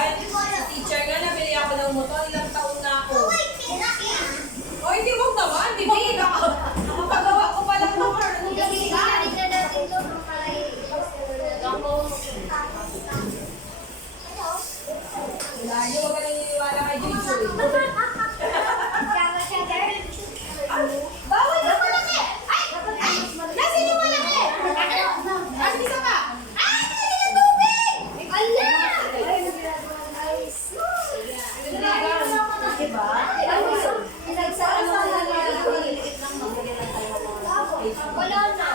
yan. Teacher nga, nabili ako ng motor. Ilang taon na ako. O, hindi mo naman. Bibi, nakapagawa ko pa lang ng car. Anong gabi ka? Wala niyo, huwag ka nang iniwala kay Joy. Bawal ka malaki! Ay! Nasaan yung malaki? Nasaan isa pa? Ay! Nalagay ng tubig! Ala! Diba? Wala na.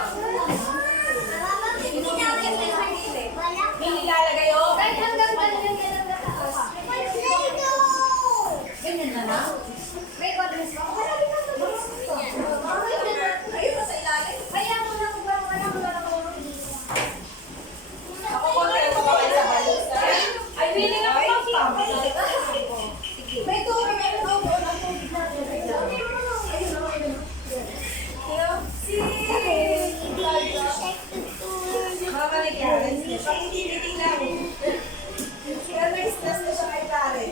May nilalagay o? Kahit hanggang ganyan ka lang nataas. Ganyan na na? May quadrants ba? Marami ka quadrants dito. Ayun pa sa ilalim. Kaya mo na kung wala ko ako konti pa ba kayo sa balis? Ay, willing ako pang may tubig, may tubig. Mama ni Karen, pakitibiti lang. Kaya na-stress na siya kay Karen.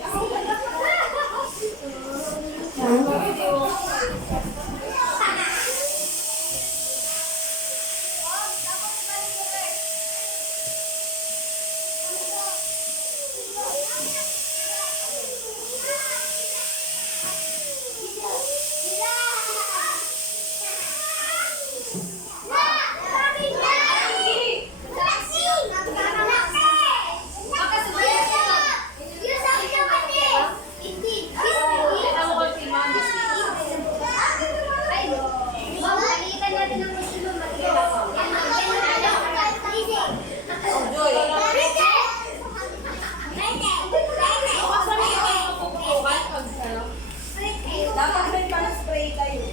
Dapat may pang-spray kayo.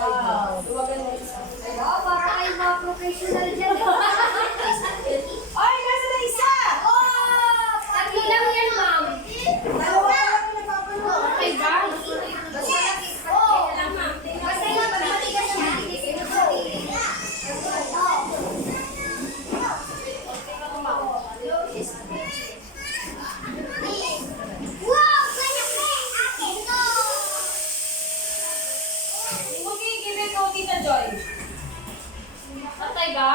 Wow, duwagan mo isa. Wow, para kayo mga professional dyan. Ay, nasa na isa! Tatlo lang yan, ma'am. Dalawa lang yung napapanood. Okay ba? Basta lang, ma'am. Basta yung pag matigas siya, wow! Akin to! Okay, give it to Tita Joy. Patay ba?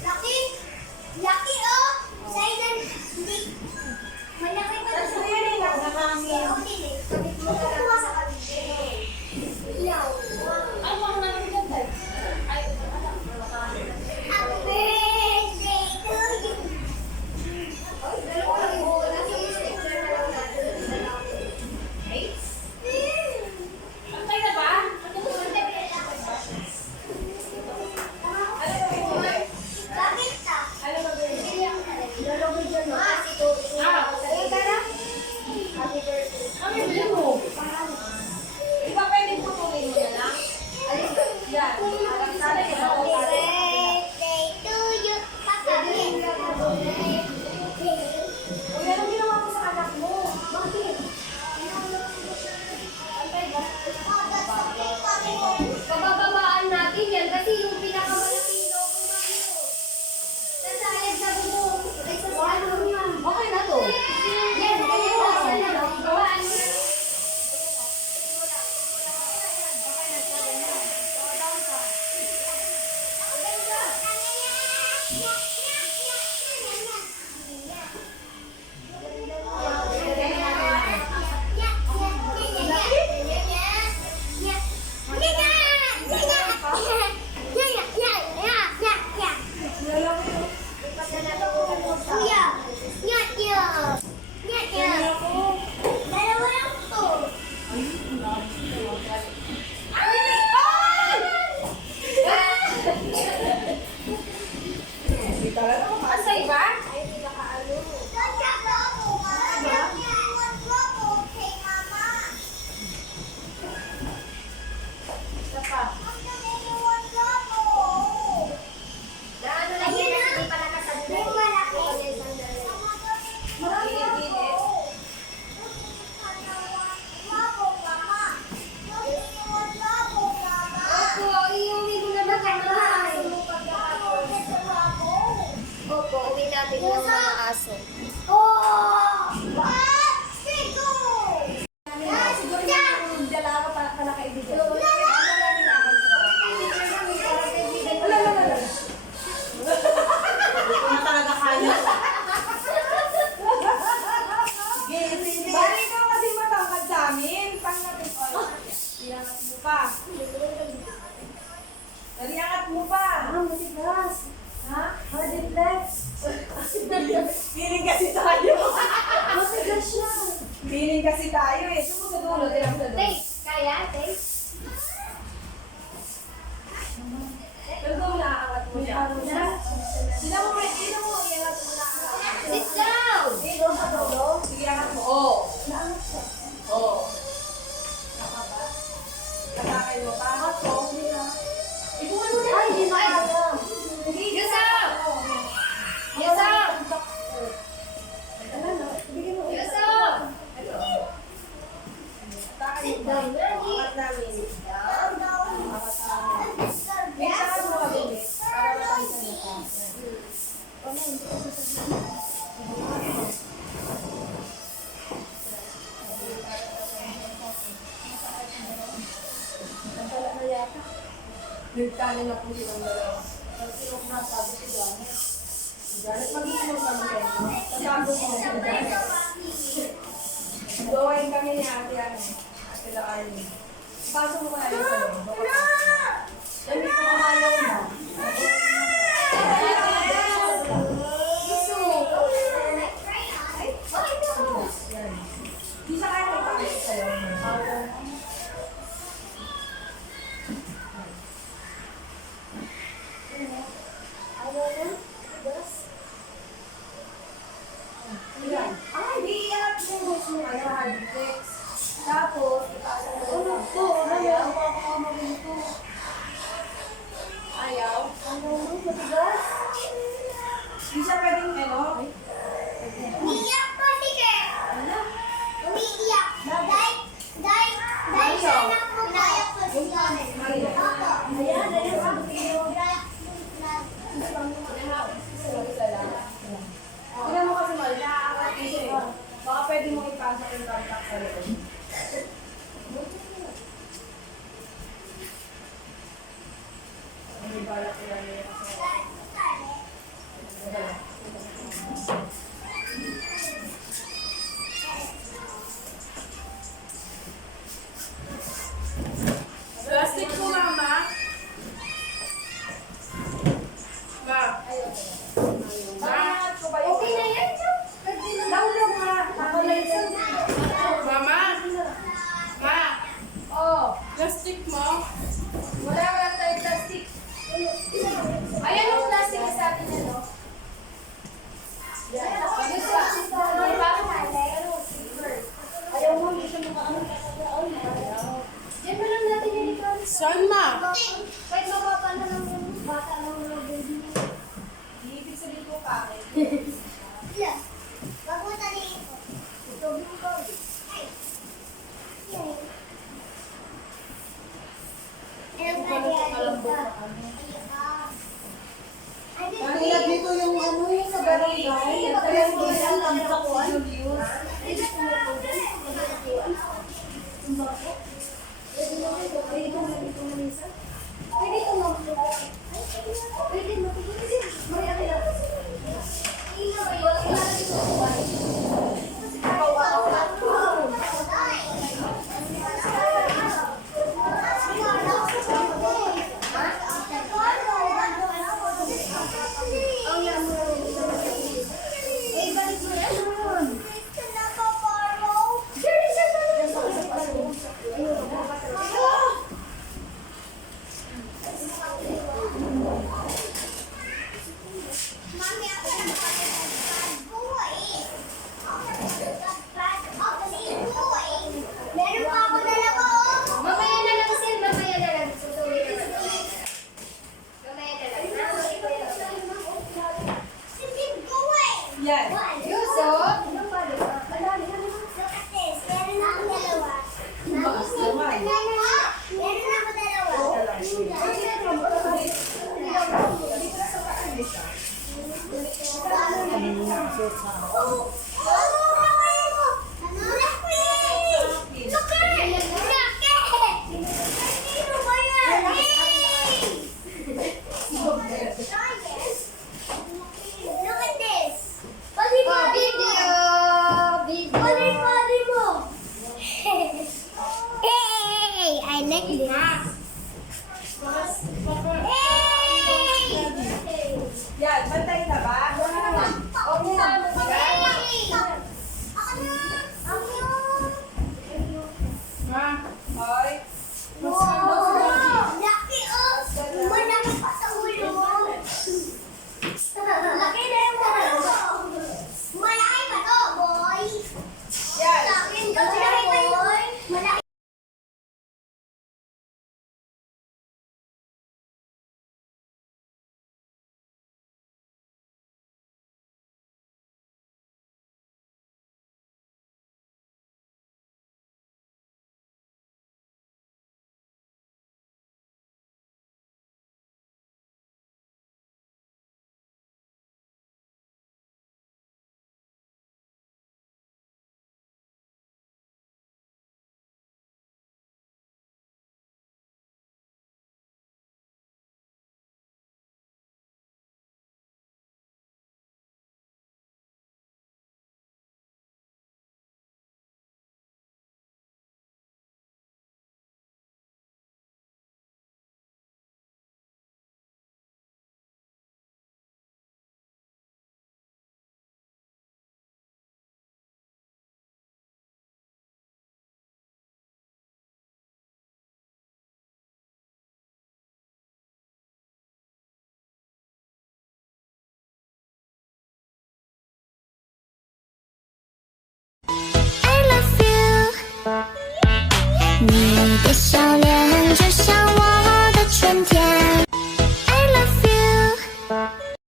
Laki! Laki oh! Sa ilan, hindi. Malaki pa Tapos na na yan, Down. Angat namin. Angat namin. May saka mo ka, baby. Para matalisan niya pa. Nagtanin na po silang dalawa. Nagsilok na sabi si Janet. Si Janet, mag-iinom kami kayo. Sasabi ko na si Janet. Gawain kami ni Ate Anne. Ate La Arnie. Pasok mo kaya sa loob. Dami ko kamalaw na. Yan. Di sa kaya magpapit sa'yo. Yan. Ay, di iyak mo mo kayo, hardflex. Tapos, ipasa mo lang. Ayaw. Ayaw. Di siya pwedeng ano? Umiiyak po si Ker. Umiiyak. Dahil siya na po umiiyak po si Janet. Opo. Ayan, dahil sa video. Tignan mo kasi, Mal, nakakakit siya eh. Baka pwede mo ipasok yung contact sa loob.